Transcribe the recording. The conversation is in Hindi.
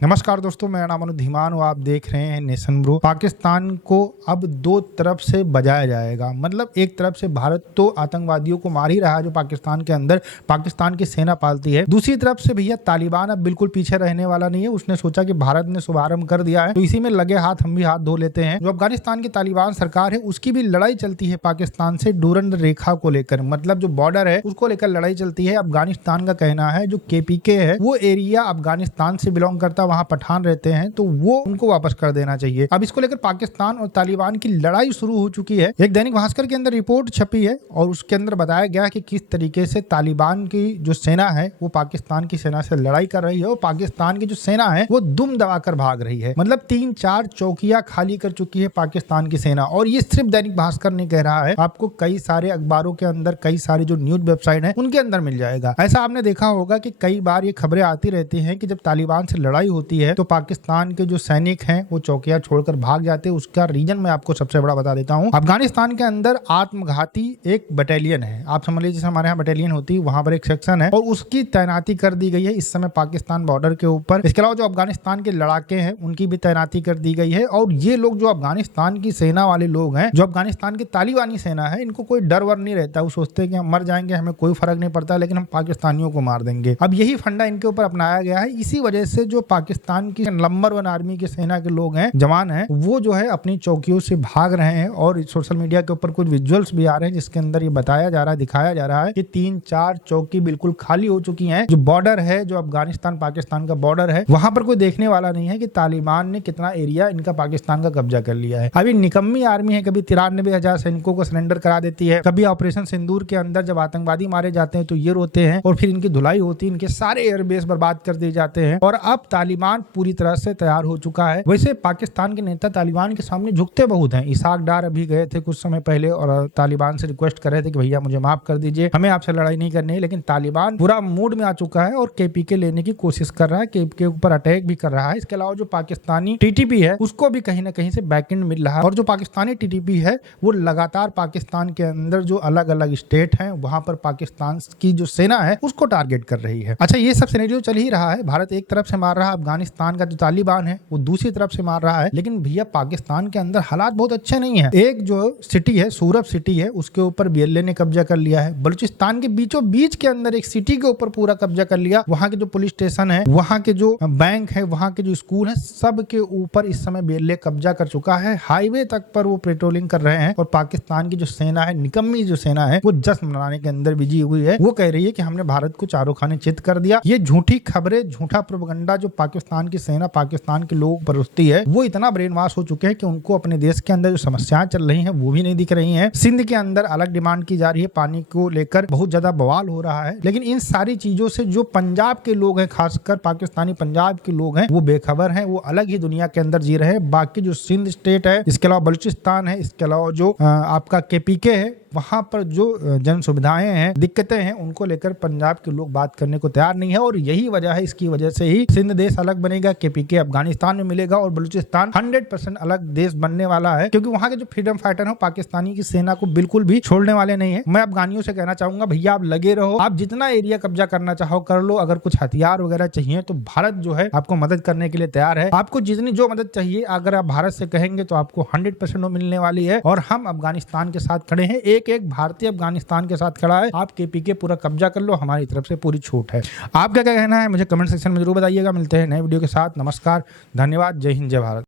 नमस्कार दोस्तों, मेरा नाम अनुज धीमान और आप देख रहे हैं नेशन ब्रो। पाकिस्तान को अब दो तरफ से बजाया जाएगा। मतलब एक तरफ से भारत तो आतंकवादियों को मार ही रहा है जो पाकिस्तान के अंदर पाकिस्तान की सेना पालती है। दूसरी तरफ से भैया तालिबान अब बिल्कुल पीछे रहने वाला नहीं है। उसने सोचा कि भारत ने शुभारंभ कर दिया है तो इसी में लगे हाथ हम भी हाथ धो लेते हैं। जो अफगानिस्तान की तालिबान सरकार है उसकी भी लड़ाई चलती है पाकिस्तान से डूरंड रेखा को लेकर, मतलब जो बॉर्डर है उसको लेकर लड़ाई चलती है। अफगानिस्तान का कहना है जो केपीके है वो एरिया अफगानिस्तान से बिलोंग करता, वहां पठान रहते हैं तो वो उनको वापस कर देना चाहिए। अब इसको लेकर पाकिस्तान और तालिबान की लड़ाई शुरू हो चुकी है। एक दैनिक भास्कर के अंदर रिपोर्ट छपी है और उसके अंदर बताया गया कि किस तरीके से तालिबान की जो सेना है वो पाकिस्तान की सेना से लड़ाई कर रही है और पाकिस्तान की जो सेना है वो दुम दबाकर भाग रही है। मतलब 3-4 चौकियां खाली कर चुकी है पाकिस्तान की सेना। और ये सिर्फ दैनिक भास्कर नहीं कह रहा है, आपको कई सारे अखबारों के अंदर, कई सारे जो न्यूज वेबसाइट है उनके अंदर मिल जाएगा। ऐसा आपने देखा होगा कि कई बार ये खबरें आती रहती हैं कि जब तालिबान से लड़ाई होती है तो पाकिस्तान के जो सैनिक हैं वो चौकियां छोड़कर भाग जाते हैं। उसका रीजन मैं आपको सबसे बड़ा बता देता हूं। अफगानिस्तान के अंदर आत्मघाती एक बटालियन है, आप समझ लीजिए जैसे हमारे यहाँ बटालियन होती है वहां पर एक सेक्शन है और उसकी तैनाती कर दी गई है इस समय पाकिस्तान बॉर्डर के ऊपर। इसके अलावा जो अफगानिस्तान के लड़ाके हैं उनकी भी तैनाती कर दी गई है। और ये लोग जो अफगानिस्तान की सेना वाले लोग हैं, जो अफगानिस्तान की तालिबानी सेना है, इनको कोई डर वर नहीं रहता। वो सोचते हैं कि हम मर जाएंगे, हमें कोई फर्क नहीं पड़ता, लेकिन हम पाकिस्तानियों को मार देंगे। अब यही फंडा इनके ऊपर अपनाया गया है। इसी वजह से जो पाकिस्तान की नंबर 1 आर्मी की सेना के लोग हैं, जवान हैं, वो जो है अपनी चौकियों से भाग रहे हैं। और सोशल मीडिया के ऊपर कुछ विजुअल्स भी आ रहे हैं जिसके अंदर ये बताया जा रहा है, दिखाया जा रहा है कि 3-4 चौकी बिल्कुल खाली हो चुकी हैं। जो बॉर्डर है, जो अफगानिस्तान पाकिस्तान का बॉर्डर है, वहां पर कोई देखने वाला नहीं है कि तालिबान ने कितना एरिया इनका पाकिस्तान का कब्जा कर लिया है। अभी निकम्मी आर्मी है, कभी 93,000 सैनिकों को सरेंडर करा देती है, कभी ऑपरेशन सिंदूर के अंदर जब आतंकवादी मारे जाते हैं तो ये रोते हैं और फिर इनकी धुलाई होती है, इनके सारे एयरबेस बर्बाद कर दिए जाते हैं। और अब तालिबान पूरी तरह से तैयार हो चुका है। वैसे पाकिस्तान के नेता तालिबान के सामने झुकते बहुत हैं। इसाक डार अभी गए थे कुछ समय पहले और तालिबान से रिक्वेस्ट कर रहे थे कि भैया मुझे माफ कर दीजिए, हमें आपसे लड़ाई नहीं करनी है। लेकिन तालिबान पूरा मूड में आ चुका है और केपीके लेने की कोशिश कर रहा है, केपीके ऊपर अटैक भी कर रहा है। इसके अलावा जो पाकिस्तानी टीटीपी है उसको भी कहीं ना कहीं से बैकएंड मिल रहा है। और जो पाकिस्तानी टीटीपी है वो लगातार पाकिस्तान के अंदर जो अलग अलग स्टेट हैं वहां पर पाकिस्तान की जो सेना है उसको टारगेट कर रही है। अच्छा, ये सब सिनेरियो चल ही रहा है। भारत एक तरफ से मार रहा है, अफगानिस्तान का जो तालिबान है वो दूसरी तरफ से मार रहा है। लेकिन भैया पाकिस्तान के अंदर हालात बहुत अच्छे नहीं है। एक जो सिटी है, सूरत सिटी है, उसके ऊपर बीएलए ने कब्जा कर लिया है। बलूचिस्तान के बीचों बीच के अंदर एक सिटी के ऊपर पूरा कब्जा कर लिया। वहां के जो पुलिस स्टेशन है, वहां के जो बैंक है, वहां के जो स्कूल है, सब के ऊपर इस समय बीएलए कब्जा कर चुका है। हाईवे तक पर वो पेट्रोलिंग कर रहे हैं। और पाकिस्तान की जो सेना है, निकम्मी जो सेना है, वो जश्न मनाने के अंदर बिजी हुई है। वो कह रही है कि हमने भारत को चारों खाने चित कर दिया। ये झूठी खबरें, झूठा प्रोपेगेंडा जो पाकिस्तान की सेना पाकिस्तान के लोग बरसती है, वो इतना ब्रेन वॉश हो चुके हैं कि उनको अपने देश के अंदर जो समस्याएं चल रही हैं वो भी नहीं दिख रही हैं। सिंध के अंदर अलग डिमांड की जा रही है, पानी को लेकर बहुत ज्यादा बवाल हो रहा है। लेकिन इन सारी चीजों से जो पंजाब के लोग हैं, खासकर पाकिस्तानी पंजाब के लोग हैं, वो बेखबर हैं, वो अलग ही दुनिया के अंदर जी रहे हैं। बाकी जो सिंध स्टेट है, इसके अलावा बलूचिस्तान है, इसके अलावा जो आपका केपीके है, वहां पर जो जन सुविधाएं हैं, दिक्कतें हैं, उनको लेकर पंजाब के लोग बात करने को तैयार नहीं है। और यही वजह है, इसकी वजह से ही सिंध देश अलग बनेगा, केपीके अफगानिस्तान में मिलेगा और बलूचिस्तान 100% अलग देश बनने वाला है। क्योंकि वहां के जो फ्रीडम फाइटर हैं पाकिस्तानी की सेना को बिल्कुल भी छोड़ने वाले नहीं है। मैं अफगानियों से कहना चाहूंगा, भैया आप लगे रहो, आप जितना एरिया कब्जा करना चाहो कर लो। अगर कुछ हथियार वगैरह चाहिए तो भारत जो है आपको मदद करने के लिए तैयार है। आपको जितनी जो मदद चाहिए अगर आप भारत से कहेंगे तो आपको 100% मिलने वाली है। और हम अफगानिस्तान के साथ खड़े हैं, एक भारतीय अफगानिस्तान के साथ खड़ा है। आप केपीके पूरा कब्जा कर लो, हमारी तरफ से पूरी छूट है। आपका क्या कहना है मुझे कमेंट सेक्शन में जरूर बताइएगा। मिलते हैं नए वीडियो के साथ। नमस्कार, धन्यवाद, जय हिंद, जय भारत।